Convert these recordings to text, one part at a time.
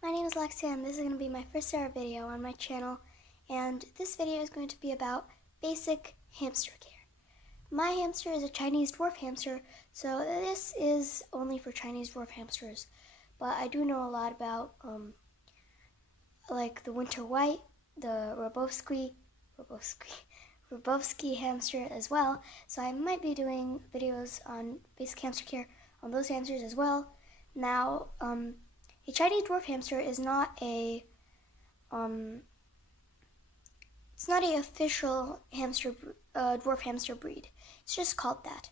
My name is Lexia and this is going to be my first ever video on my channel, and this video is going to be about basic hamster care. My hamster is a Chinese dwarf hamster, so this is only for Chinese dwarf hamsters, but I do know a lot about like the winter white, the Robovsky hamster as well, so I might be doing videos on basic hamster care on those hamsters as well. Now, a Chinese dwarf hamster is not a it's not an official dwarf hamster breed. It's just called that.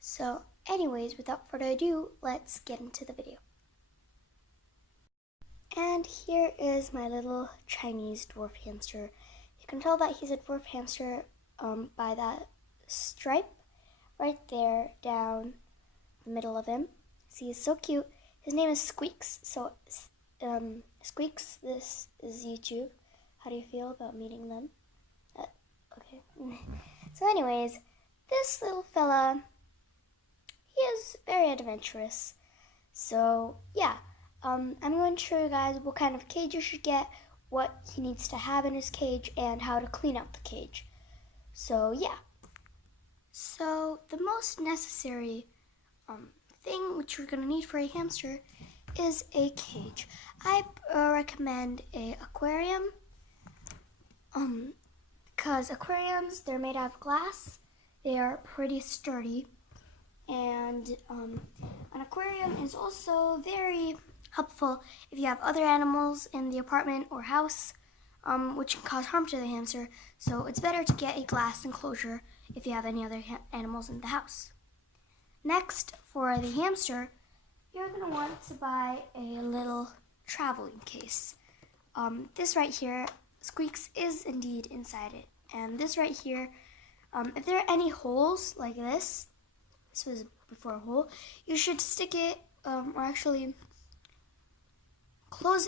So, anyways, without further ado, let's get into the video. And here is my little Chinese dwarf hamster. You can tell that he's a dwarf hamster by that stripe right there down the middle of him. See, he's so cute. His name is Squeaks. So, Squeaks, this is YouTube. How do you feel about meeting them? Okay. So anyways, this little fella, he is very adventurous. So, yeah. I'm going to show you guys what kind of cage you should get, what he needs to have in his cage, and how to clean up the cage. So, yeah. So, the most necessary thing which you're going to need for a hamster is a cage. I recommend a aquarium because aquariums, they're made out of glass. They are pretty sturdy, and an aquarium is also very helpful if you have other animals in the apartment or house, which can cause harm to the hamster. So it's better to get a glass enclosure if you have any other animals in the house. Next, for the hamster, you're going to want to buy a little traveling case. This right here, Squeaks is indeed inside it. And this right here, if there are any holes like this was before a hole, you should stick it, or actually clog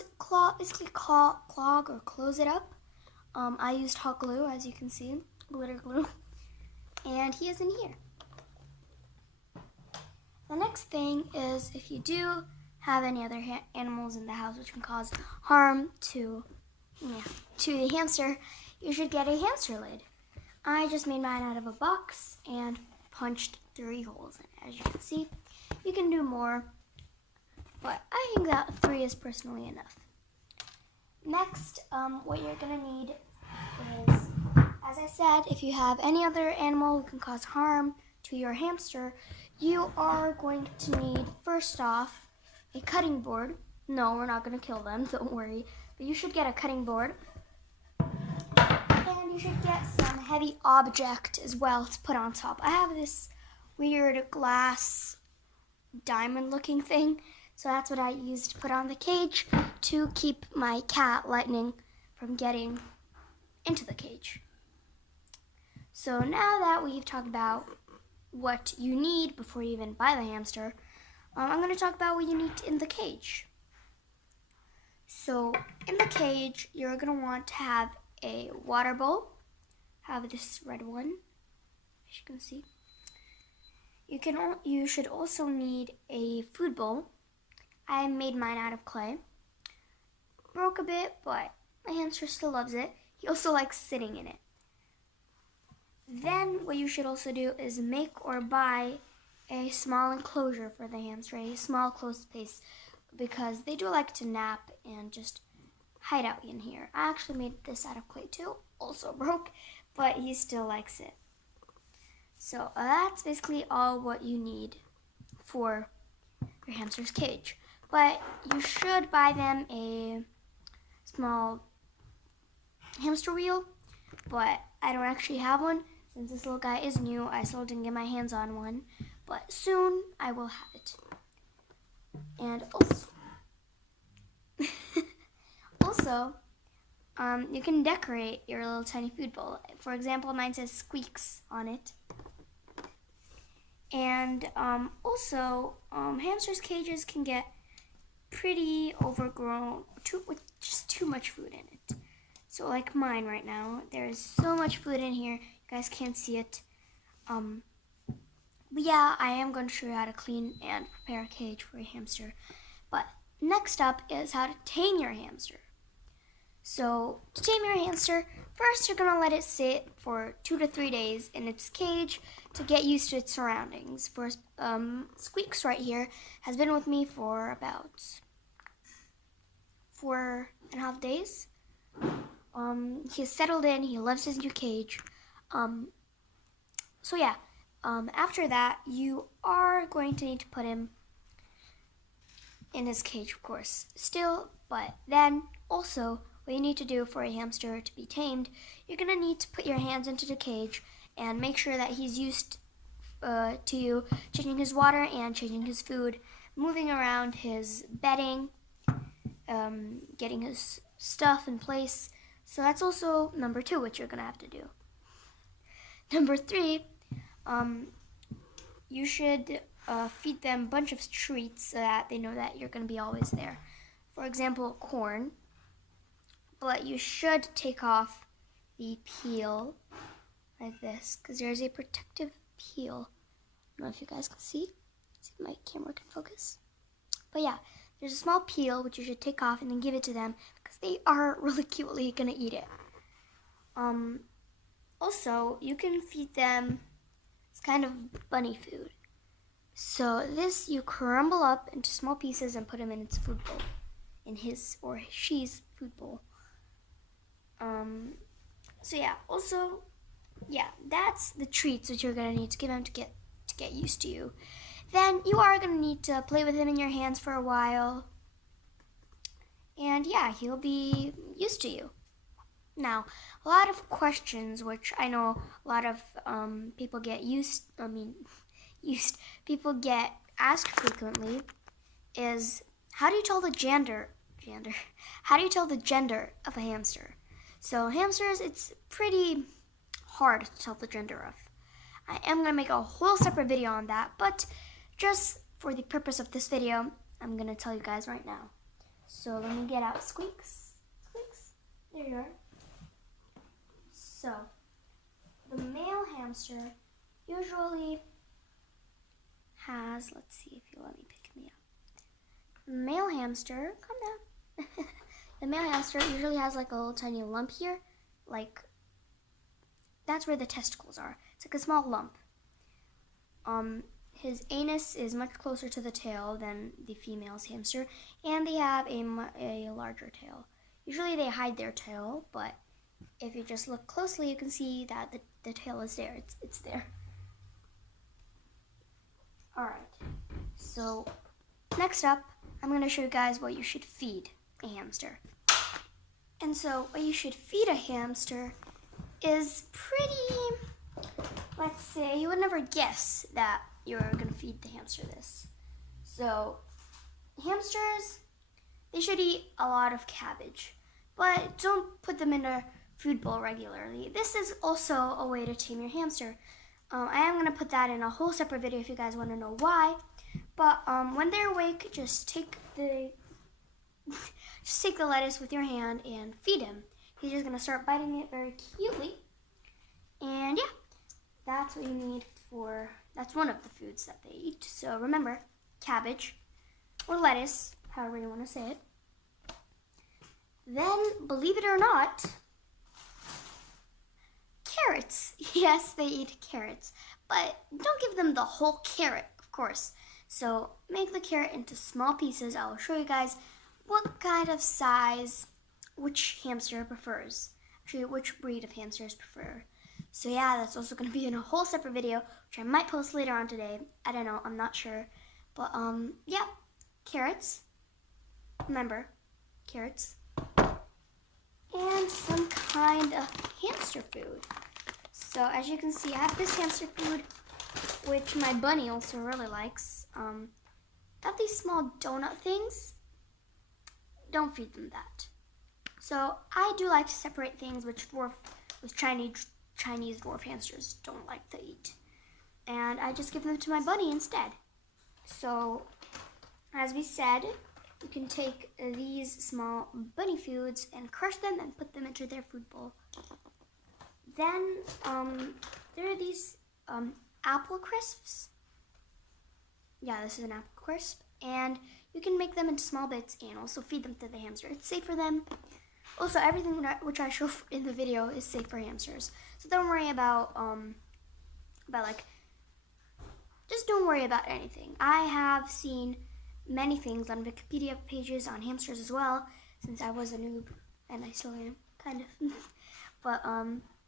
or close it up. I used hot glue, as you can see, glitter glue, and he is in here. The next thing is, if you do have any other animals in the house which can cause harm to the hamster, you should get a hamster lid. I just made mine out of a box and punched 3 holes in it. As you can see, you can do more, but I think that 3 is personally enough. Next, what you're going to need is, as I said, if you have any other animal who can cause harm to your hamster, you are going to need, first off, a cutting board. No, we're not going to kill them, don't worry. But you should get a cutting board. And you should get some heavy object as well to put on top. I have this weird glass diamond looking thing. So that's what I used to put on the cage to keep my cat, Lightning, from getting into the cage. So now that we've talked about what you need before you even buy the hamster, I'm going to talk about what you need in the cage. So in the cage, you're going to want to have a water bowl. Have this red one, as you can see. You should also need a food bowl. I made mine out of clay. Broke a bit, but my hamster still loves it. He also likes sitting in it. Then what you should also do is make or buy a small enclosure for the hamster, a small closed space, because they do like to nap and just hide out in here. I actually made this out of clay too, also broke, but he still likes it. So that's basically all what you need for your hamster's cage. But you should buy them a small hamster wheel, but I don't actually have one. Since this little guy is new, I still didn't get my hands on one, but soon I will have it. And also, you can decorate your little tiny food bowl. For example, mine says Squeaks on it. And hamsters' cages can get pretty overgrown with just too much food in it. So like mine right now, there's so much food in here, you guys can't see it. But yeah, I am going to show you how to clean and prepare a cage for a hamster. But next up is how to tame your hamster. So to tame your hamster, first you're gonna let it sit for 2 to 3 days in its cage to get used to its surroundings. For Squeaks right here has been with me for about 4.5 days. He's settled in. He loves his new cage. So yeah, after that, you are going to need to put him in his cage, of course, still, but then also what you need to do for a hamster to be tamed, you're going to need to put your hands into the cage and make sure that he's used to you changing his water and changing his food, moving around his bedding, getting his stuff in place. So that's also number 2, which you're going to have to do. Number 3, you should feed them a bunch of treats so that they know that you're going to be always there. For example, corn. But you should take off the peel like this because there's a protective peel. I don't know if you guys can see. See if my camera can focus. But yeah, there's a small peel which you should take off and then give it to them because they are really cutely going to eat it. Also, you can feed them, it's kind of bunny food. So this you crumble up into small pieces and put them in its food bowl, in his or she's food bowl. So yeah, also, yeah, that's the treats that you're gonna need to give him to get used to you. Then you are gonna need to play with him in your hands for a while. And yeah, he'll be used to you. Now, a lot of questions, which I know a lot of people get people get asked frequently, is how do you tell the gender of a hamster? So hamsters, it's pretty hard to tell the gender of. I am going to make a whole separate video on that, but just for the purpose of this video, I'm going to tell you guys right now. So let me get out Squeaks. Squeaks, there you are. So, the male hamster usually has, let's see if you let me pick me up. The male hamster, calm down. The male hamster usually has like a little tiny lump here, like that's where the testicles are. It's like a small lump. His anus is much closer to the tail than the female's hamster, and they have a larger tail. Usually they hide their tail, but if you just look closely, you can see that the tail is there. It's there. Alright, so next up, I'm going to show you guys what you should feed a hamster. And so what you should feed a hamster is pretty, let's say, you would never guess that you're going to feed the hamster this. So hamsters, they should eat a lot of cabbage, but don't put them in a food bowl regularly. This is also a way to tame your hamster. I am going to put that in a whole separate video if you guys want to know why. But when they're awake, just take the lettuce with your hand and feed him. He's just going to start biting it very cutely. And yeah, that's what you need that's one of the foods that they eat. So remember, cabbage or lettuce, however you want to say it. Then, believe it or not, carrots. Yes, they eat carrots, but don't give them the whole carrot, of course. So make the carrot into small pieces. I will show you guys what kind of size which hamster prefers. Actually, which breed of hamsters prefer. So yeah, that's also going to be in a whole separate video, which I might post later on today. I don't know, I'm not sure. But yeah, carrots. Remember, carrots. And some kind of hamster food. So as you can see, I have this hamster food, which my bunny also really likes. I have these small donut things. Don't feed them that. So I do like to separate things which Chinese dwarf hamsters don't like to eat. And I just give them to my bunny instead. So as we said, you can take these small bunny foods and crush them and put them into their food bowl. Then there are these apple crisps. Yeah, this is an apple crisp. And you can make them into small bits and also feed them to the hamster. It's safe for them. Also, everything which I show in the video is safe for hamsters. So don't worry about like, just don't worry about anything. I have seen many things on Wikipedia pages on hamsters as well, since I was a noob, and I still am, kind of. But,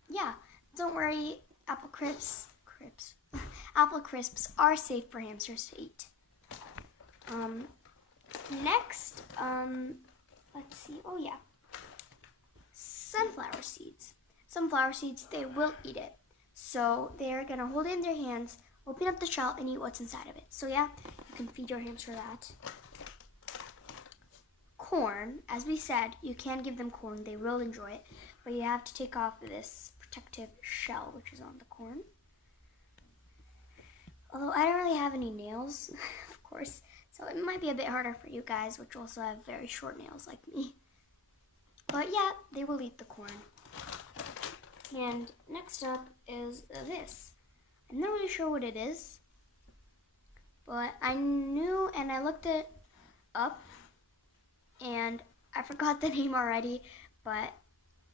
yeah, don't worry, apple crisps are safe for hamsters to eat. Next, let's see, oh yeah, sunflower seeds. Sunflower seeds, they will eat it. So they're gonna hold it in their hands, open up the shell, and eat what's inside of it. So yeah, you can feed your hamster that. Corn, as we said, you can give them corn. They will enjoy it, but you have to take off this protective shell, which is on the corn. Although I don't really have any nails, of course, so it might be a bit harder for you guys, which also have very short nails like me. But yeah, they will eat the corn. And next up is this. I'm not really sure what it is, but I knew, and I looked it up, and I forgot the name already, but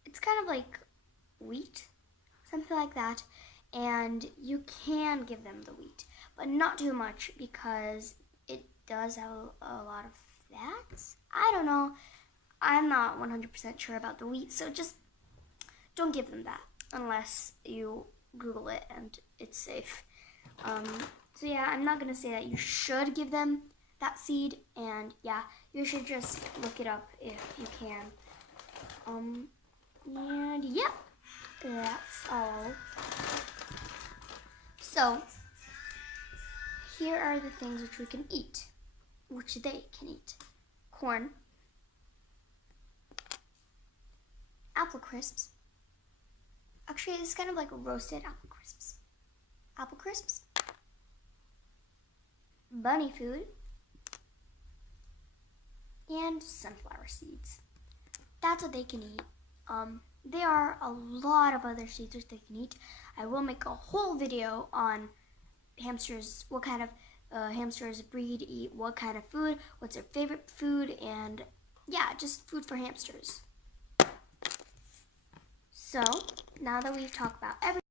it's kind of like wheat, something like that, and you can give them the wheat, but not too much because it does have a lot of fats. I don't know. I'm not 100% sure about the wheat, so just don't give them that unless you Google it and it's safe. So yeah, I'm not gonna say that you should give them that seed, and yeah, you should just look it up if you can. And yeah, that's all. So here are the things which we can eat, which they can eat. Corn, apple crisps. Actually, it's kind of like roasted apple crisps. Apple crisps, bunny food, and sunflower seeds. That's what they can eat. There are a lot of other seeds which they can eat. I will make a whole video on hamsters, what kind of hamsters breed, eat what kind of food, what's their favorite food, and yeah, just food for hamsters. So, now that we've talked about everything,